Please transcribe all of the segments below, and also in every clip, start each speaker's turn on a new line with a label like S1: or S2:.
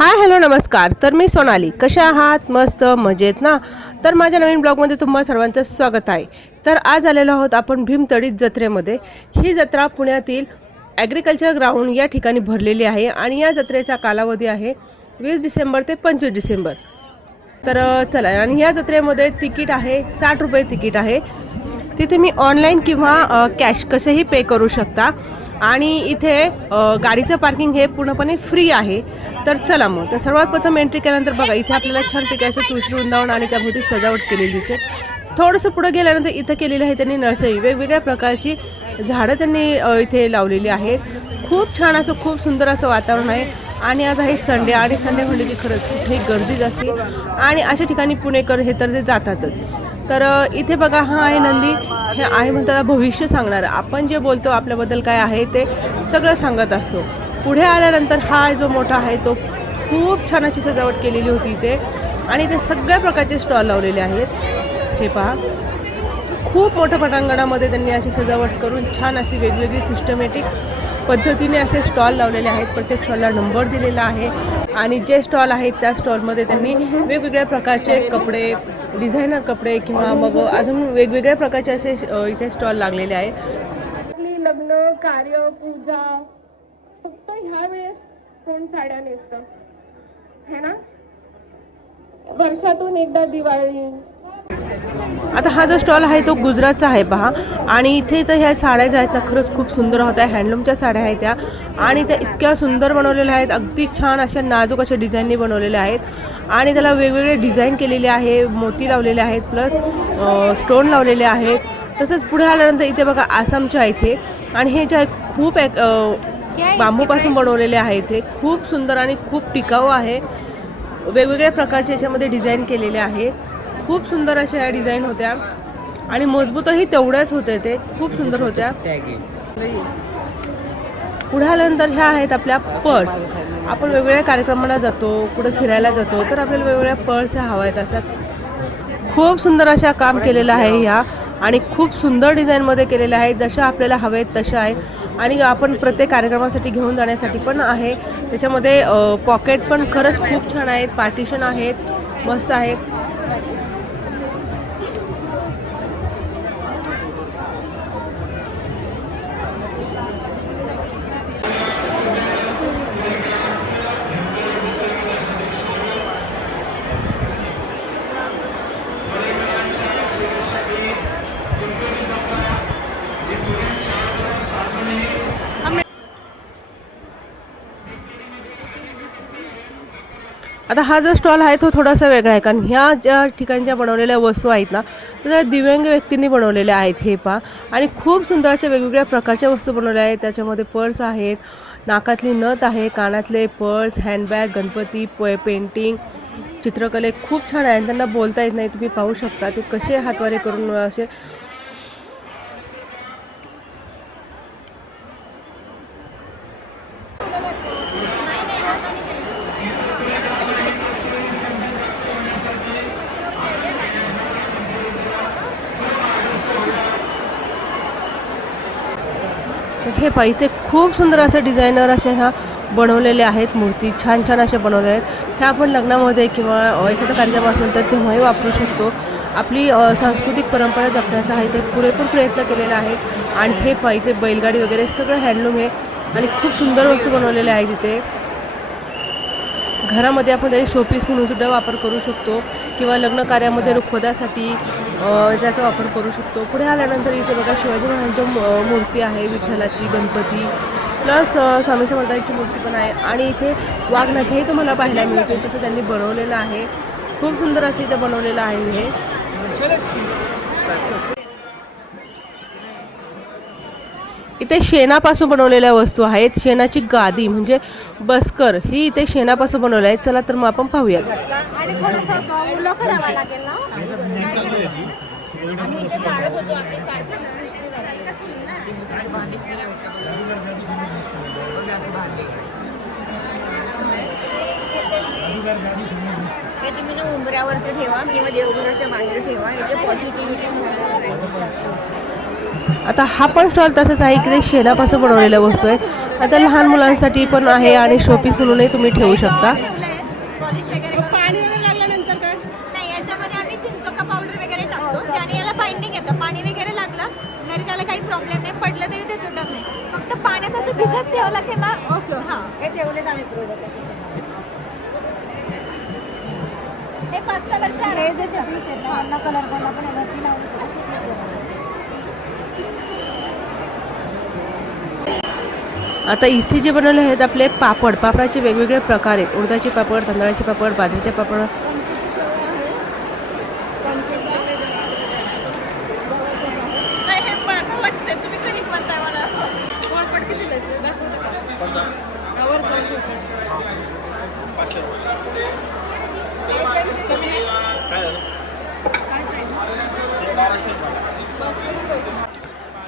S1: Hi hello नमस्कार. तर मी सोनाली. कशा आहात? मस्त मजेत ना? तर माझ्या नवीन ब्लॉगमध्ये तुम्हा सर्वांचं स्वागत आहे. तर आज आलेलो आहोत आपण भीमतडीत जत्रेमध्ये. ही जत्रा पुण्यातील ॲग्रिकल्चर ग्राउंड या ठिकाणी भरलेली आहे आणि या जत्रेचा कालावधी आहे वीस डिसेंबर ते पंचवीस डिसेंबर. तर चला. आणि या जत्रेमध्ये तिकीट आहे साठ रुपये तिकीट आहे. तिथे मी ऑनलाईन किंवा कॅश कसेही पे करू शकता. आणि इथे गाडीचं पार्किंग हे पूर्णपणे फ्री आहे. तर चला मग. तर सर्वात प्रथम एंट्री केल्यानंतर बघा इथे आपल्याला छान पिकायचं तुळशी वृंदावन आणि त्याभोवती सजावट केलेली दिसते. थोडंसं पुढं गेल्यानंतर इथं केलेलं आहे त्यांनी नर्सरी. वेगवेगळ्या प्रकारची झाडं त्यांनी इथे लावलेली आहेत खूप छान असं खूप सुंदर असं वातावरण आहे. आणि आज आहे संडे. आणि संडे म्हणजे की खरंच कुठेही गर्दीच असते आणि अशा ठिकाणी पुणेकर हे तर ते जातातच. तर इथे बघा हा आहे नंदी. हे आहे म्हणतात भविष्य सांगणार. आपण जे बोलतो आपल्याबद्दल काय आहे ते सगळं सांगत असतो. पुढे आल्यानंतर हा जो मोठा आहे तो खूप छान अशी सजावट केलेली होती इथे. आणि ते सगळ्या प्रकारचे स्टॉल लावलेले आहेत. हे पहा. खूप मोठ्या पटांगणामध्ये त्यांनी अशी सजावट करून छान अशी वेगवेगळी सिस्टमॅटिक पद्धतीने असे स्टॉल लावलेले आहेत. प्रत्येक स्टॉलला नंबर दिलेला आहे. आणि जे स्टॉल आहेत त्या स्टॉलमध्ये त्यांनी वेगवेगळ्या प्रकारचे कपडे डिझायनर कपडे किंवा मग अजून वेगवेगळ्या प्रकारचे असे इथे स्टॉल लागलेले आहेत.
S2: लग्न कार्य पूजा फक्त ह्या वेळेस कोण साड्या नेसतं? है ना? वर्षातून एकदा दिवाळी
S1: आता हा जो स्टॉल आहे तो गुजरातचा आहे पहा. आणि इथे तर ह्या साड्या ज्या आहेत ना खरंच खूप सुंदर होत्या हँडलूमच्या साड्या आहेत त्या. आणि त्या इतक्या सुंदर बनवलेल्या आहेत. अगदी छान अशा नाजूक अशा डिझाईनने बनवलेल्या आहेत. आणि त्याला वेगवेगळे डिझाईन केलेले आहे. मोती लावलेले आहेत प्लस स्टोन लावलेले आहेत. तसंच पुढे आल्यानंतर इथे बघा आसामच्या इथे. आणि हे जे आहे खूप एक बांबूपासून बनवलेले आहेत इथे. खूप सुंदर आणि खूप टिकाऊ आहे. वेगवेगळ्या प्रकारचे याच्यामध्ये डिझाईन केलेले आहेत. खूप सुंदर अशा या डिझाईन होत्या. आणि मजबूतही तेवढ्याच होते ते. खूप सुंदर होत्या. पुढे आल्यानंतर ह्या आहेत आपल्या पर्स. आपण वेगवेगळ्या कार्यक्रमाला जातो कुठे फिरायला जातो तर आपल्याला वेगवेगळ्या पर्स ह्या हव्या आहेत असतात खूप सुंदर अशा काम केलेलं आहे ह्या. आणि खूप सुंदर डिझाईनमध्ये केलेल्या आहेत. जशा आपल्याला हवे आहेत तशा आहेत. आणि आपण प्रत्येक कार्यक्रमासाठी घेऊन जाण्यासाठी पण आहे. त्याच्यामध्ये पॉकेट पण खरंच खूप छान आहेत. पार्टिशन आहेत. मस्त आहेत. आता हा जो स्टॉल आहे तो थोडासा वेगळा आहे. कारण ह्या ज्या ठिकाणी ज्या बनवलेल्या वस्तू आहेत ना तर त्या दिव्यांग व्यक्तींनी बनवलेल्या आहेत हे पा आणि खूप सुंदर अशा वेगवेगळ्या प्रकारच्या वस्तू बनवल्या आहेत. त्याच्यामध्ये पर्स आहेत नाकातली नथ आहे कानातले पर्स हँडबॅग गणपती पे पेंटिंग चित्रकले खूप छान आहे. त्यांना बोलता येत नाही. तुम्ही पाहू शकता ते कसे हातवारे करून असे तर पहा इथे खूप सुंदर असं डिझायनर अशा ह्या बनवलेल्या आहेत मूर्ती छान छान अशा बनवल्या आहेत. ह्या आपण लग्नामध्ये किंवा एखादा कार्यक्रम असेल तर तेव्हाही वापरू शकतो. आपली सांस्कृतिक परंपरा जपण्याचा आहे ते पुरेपूर प्रयत्न केलेला आहे. आणि हे पहा इथे बैलगाडी वगैरे सगळं हँडलूम आहे आणि खूप सुंदर वस्तू बनवलेल्या आहेत इथे. घरामध्ये आपण त्याचे शोपीस म्हणून सुद्धा वापर करू शकतो. किंवा लग्न कार्यामध्ये रुखवतासाठी त्याचा वापर करू शकतो. पुढे आल्यानंतर इथे बघा शिवाजी महाराजांच्या मूर्ती आहे विठ्ठलाची गणपती. प्लस स्वामी समर्थांची मूर्ती पण आहे. आणि इथे वाघनखेही तुम्हाला पाहायला मिळते तसं त्यांनी बनवलेलं आहे. खूप सुंदर असं इथं बनवलेलं आहे हे. इथे शेणापासून बनवलेल्या वस्तू आहेत. शेणाची गादी म्हणजे बसकर ही इथे शेणापासून बनवल्या आहेत. चला तर मग आपण पाहूयात.
S3: आणि आम्ही इथे काढत होतो आपले सारखे हे तुम्ही ना उंबऱ्यावरती ठेवा किंवा देवघराच्या बाहेर ठेवा याचे पॉझिटिव्हिटी
S1: आता हा पण स्टॉल तसंच आहे की ते शेणापासून बनवलेल्या वस्तू आहेत. आता लहान मुलांसाठी पण आहे आणि शोपीस म्हणूनही तुम्ही ठेवू शकता.
S4: पडलं तरी ते तुटत नाही. फक्त पाण्यात असं भिजत ठेवलं की मग
S1: ओके
S4: हां.
S3: हे ठेवलेत आम्ही प्रोडक्ट असे
S4: हे पाच सहा वर्ष
S3: हे
S4: आरामशीर
S3: जसे पीस आहेत ना यांना कलर कोणला पण पीस बनवले
S1: आता इथे जे बनवले आहेत आपले पापड पापडाचे वेगवेगळे प्रकार आहेत. उडदाचे पापड तांदळाचे पापड बाजरीचे पापड
S3: कणकेची शेवळे आहे कणकेचा
S4: नाही हे गव्हाचे तुम्ही कणिक म्हणताय मला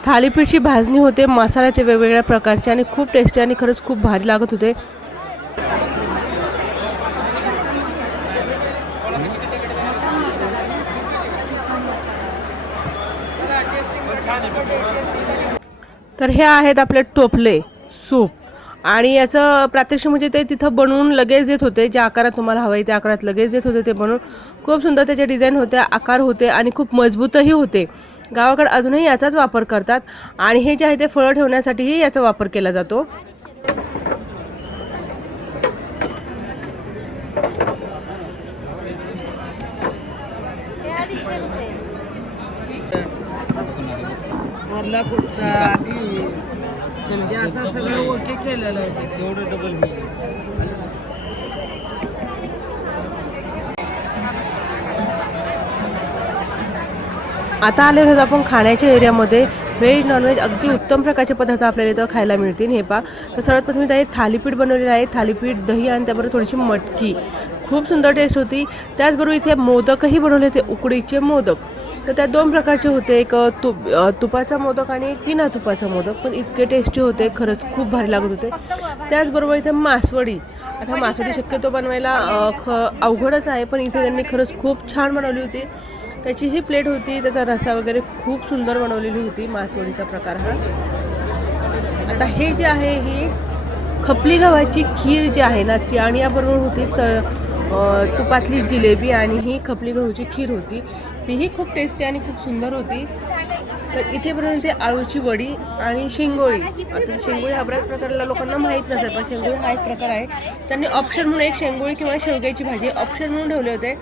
S1: थालीपीठची भाजणी होते मसाले ते वेगवेगळ्या प्रकारचे आणि खूप टेस्टी आणि खरंच खूप भारी लागत होते. तर हे आहेत आपले टोपले सूप. आणि याचं प्रात्यक्षिक म्हणजे ते तिथं बनवून लगेच देत होते. ज्या आकारात तुम्हाला हवं आहे त्या आकारात लगेच देत होते ते बनवून. खूप सुंदर त्याचे डिझाईन होते आकार होते आणि खूप मजबूतही होते. गावाकडे अजूनही याचाच वापर करतात आणि हे जे आहे ते फळं ठेवण्यासाठीही याचा वापर केला जातो.
S4: हे
S5: कुर्ता हे असं सगळं ओके केलेलं आहे. एवढं डबल
S1: आता आलेलो आहोत आपण खाण्याच्या एरियामध्ये. व्हेज नॉनव्हेज अगदी उत्तम प्रकारचे पदार्थ आपल्याला इथं खायला मिळतील. हे पा तर सर्वात प्रथम इथं आहे थालीपीठ बनवलेलं आहे. थालीपीठ दही आणि त्याबरोबर थोडीशी मटकी. खूप सुंदर टेस्ट होती. त्याचबरोबर इथे मोदकही बनवले होते. उकडीचे मोदक. तर त्यात दोन प्रकारचे होते. एक तुप तुपाचा मोदक आणि एक बिना तुपाचा मोदक. पण इतके टेस्टी होते खरंच खूप भारी लागत होते. त्याचबरोबर इथे मासवडी. आता मासवडी शक्यतो बनवायला ख अवघडच आहे पण इथे त्यांनी खरंच खूप छान बनवली होती. त्याची ही प्लेट होती त्याचा रस्सा वगैरे खूप सुंदर बनवलेली होती मासवडीचा प्रकार हा. आता हे जे आहे ही खपली गव्हाची खीर जी आहे ना ती आणि याबरोबर होती तर तुपातली जिलेबी आणि ही खपली गहूची खीर होती. तीही खूप टेस्टी आणि खूप सुंदर होती. तर इथे ते आळूची वडी आणि शेंगोळी. आता शेंगोळी हा बऱ्याच प्रकारला लोकांना माहीत नसेल पण शेंगोळी हा एक प्रकार आहे. त्यांनी ऑप्शन म्हणून एक शेंगोळी किंवा शेवग्याची भाजी ऑप्शन म्हणून ठेवले होते.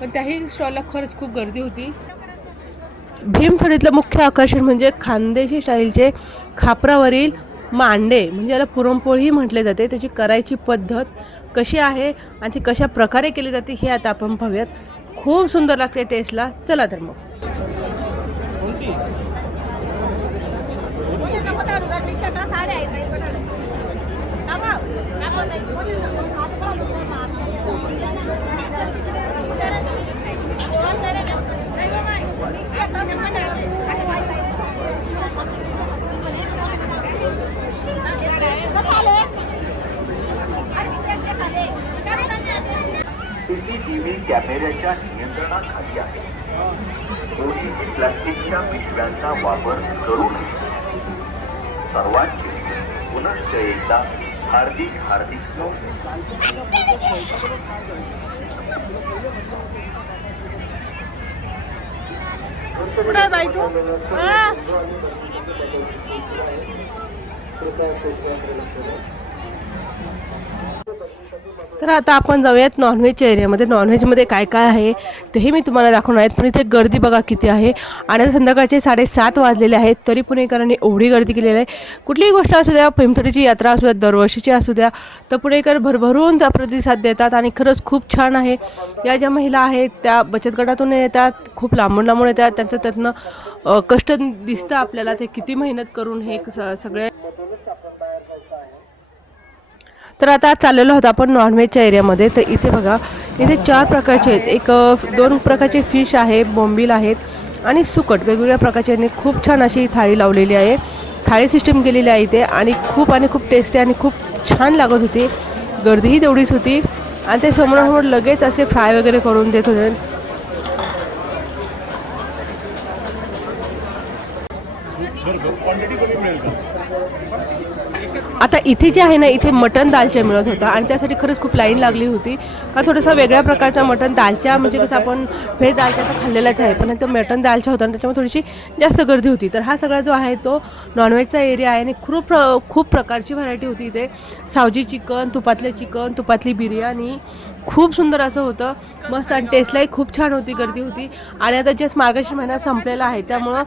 S1: पण त्याही स्टॉलला खरंच खूप गर्दी होती. भीमथडीतलं मुख्य आकर्षण म्हणजे खानदेशी स्टाईलचे खापरावरील मांडे. म्हणजे याला पुरणपोळीही म्हटले जाते. त्याची करायची पद्धत कशी आहे आणि ती कशा प्रकारे केली जाते हे आता आपण पाहूयात. खूप सुंदर लागते टेस्टला. चला तर मग.
S6: सीसीटीव्ही कॅमेऱ्याच्या नियंत्रणाखाली आहे. कोणीही प्लास्टिकच्या पिशव्यांचा वापर करू नये. सर्वांचे पुनश्च एकदा हार्दिक हार्दिक
S1: तर आता आपण जाऊयात नॉनव्हेजच्या एरियामध्ये नॉनव्हेजमध्ये काय काय आहे तेही मी तुम्हाला दाखवणार आहेत पण इथे गर्दी बघा किती आहे. आणि आता संध्याकाळचे साडेसात वाजलेले आहेत तरी पुणेकरांनी एवढी गर्दी केलेली आहे. कुठलीही गोष्ट असू द्या पिंपरीची यात्रा असू द्या दरवर्षीची असू द्या तर पुणेकर भरभरून त्या प्रतिसाद देतात आणि खरंच खूप छान आहे. या ज्या महिला आहेत त्या बचत गटातून येतात खूप लांबून लांबून येतात. त्यांचं त्यातनं कष्ट दिसतं आपल्याला ते किती मेहनत करून हे स- सगळे तर आता चाललेलो आहोत आपण नॉनव्हेजच्या एरियामध्ये तर इथे बघा इथे चार प्रकारचे आहेत. एक दोन प्रकारचे फिश आहे बोंबील आहेत आणि सुकट. वेगवेगळ्या प्रकारचे आणि खूप छान अशी थाळी लावलेली आहे. थाळी सिस्टीम केलेली आहे इथे आणि खूप आणि खूप टेस्टी आणि खूप छान लागत होती. गर्दीही तेवढीच होती. आणि ते समोरासमोर लगेच असे फ्राय वगैरे करून देत होते
S7: क्वांटिटी कमी मिळेल का
S1: आता इथे जे आहे ना इथे मटन दालच्या मिळत होता आणि त्यासाठी खरंच खूप लाईन लागली होती. का थोडंसं वेगळ्या प्रकारचा मटन दालच्या म्हणजे कसं आपण व्हेज दालच्या तर खाल्लेलाच आहे पण तो मटन दालच्या होता आणि त्याच्यामुळे थोडीशी जास्त गर्दी होती. तर हा सगळा जो आहे तो नॉनव्हेजचा एरिया आहे आणि खूप प्र खूप प्रकारची व्हरायटी होती इथे. सावजी चिकन तुपातले चिकन तुपातली बिर्याणी खूप सुंदर असं होतं. मस्त आणि टेस्टलाही खूप छान होती गर्दी होती. आणि आता जस्ट मार्गशीर्ष महिना संपलेला आहे त्यामुळं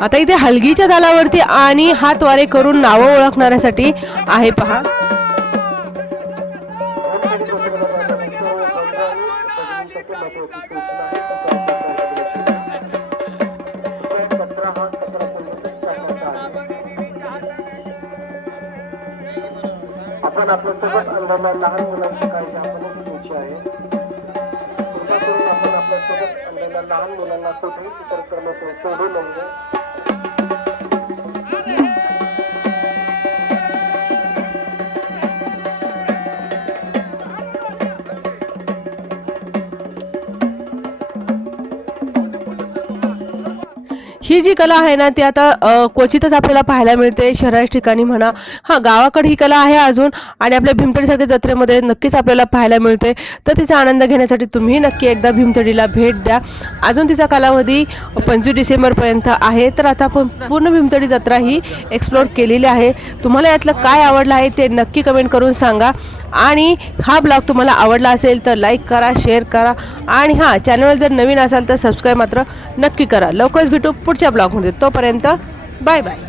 S1: आता इथे हलगीच्या दालावरती आणि हातवारे करून नावं ओळखणाऱ्यासाठी आहे पहा.
S7: आपण आपल्यासोबत लहान मुलांची काळजी आपण घ्यायची आहे. आपण आपल्यासोबत त्या लहान मुलांना कुठेही इतर सोडू नये.
S1: ही जी कला आहे ना ती आता क्वचितच आपल्याला पाहायला मिळते. शहराच्या ठिकाणी म्हणा हां गावाकडे ही कला आहे अजून आणि आपल्या भीमतडीसारख्या जत्रेमध्ये नक्कीच आपल्याला पाहायला मिळते. तर तिचा आनंद घेण्यासाठी तुम्ही नक्की एकदा भीमतडीला भेट द्या. अजून तिचा कालावधी पंचवीस डिसेंबरपर्यंत आहे. तर आता आपण पूर्ण भीमतडी जत्रा ही एक्सप्लोर केलेली आहे. तुम्हाला यातलं काय आवडलं आहे ते नक्की कमेंट करून सांगा. आणि हा ब्लॉग तुम्हाला आवडला असेल तर लाईक करा शेअर करा. आणि हां चॅनल जर नवीन असाल तर सबस्क्राईब मात्र नक्की करा. लवकरच भेटू पुढच्या ब्लॉगमध्ये. तोपर्यंत बाय बाय.